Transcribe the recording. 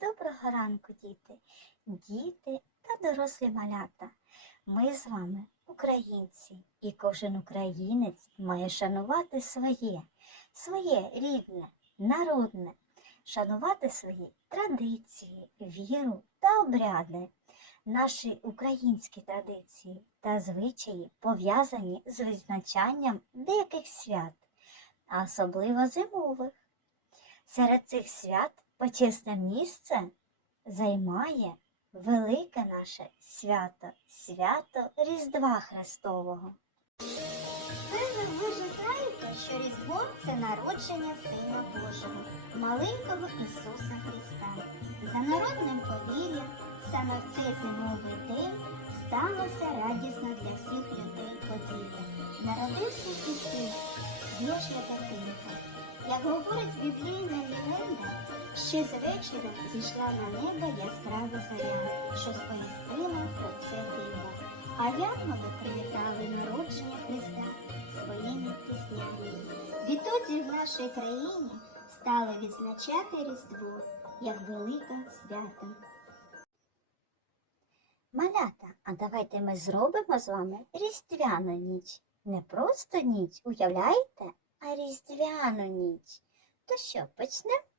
Доброго ранку, діти, діти та дорослі малята. Ми з вами українці, і кожен українець має шанувати своє, своє рідне, народне, шанувати свої традиції, віру та обряди. Наші українські традиції та звичаї пов'язані з визначанням деяких свят, а особливо зимових. Серед цих свят почесне місце займає велике наше свято, свято Різдва Христового. Певно, ви вже знаєте, що Різдво це народження Сина Божого, маленького Ісуса Христа. За народним повір'ям, саме в цей зимовий день сталося радісно для всіх людей подія. Народився Ісус, Божа дитинка. Як говорить біблійна легенда, ще з вечора зійшла на небо яскрава заря, що сповістила про це диво. А янголи привітали народження Христа своїми піснями. Відтоді в нашій країні стали відзначати Різдво як велике свято. Малята, а давайте ми зробимо з вами різдвяну ніч. Не просто ніч, уявляєте, а різдвяну ніч. То що, почнемо?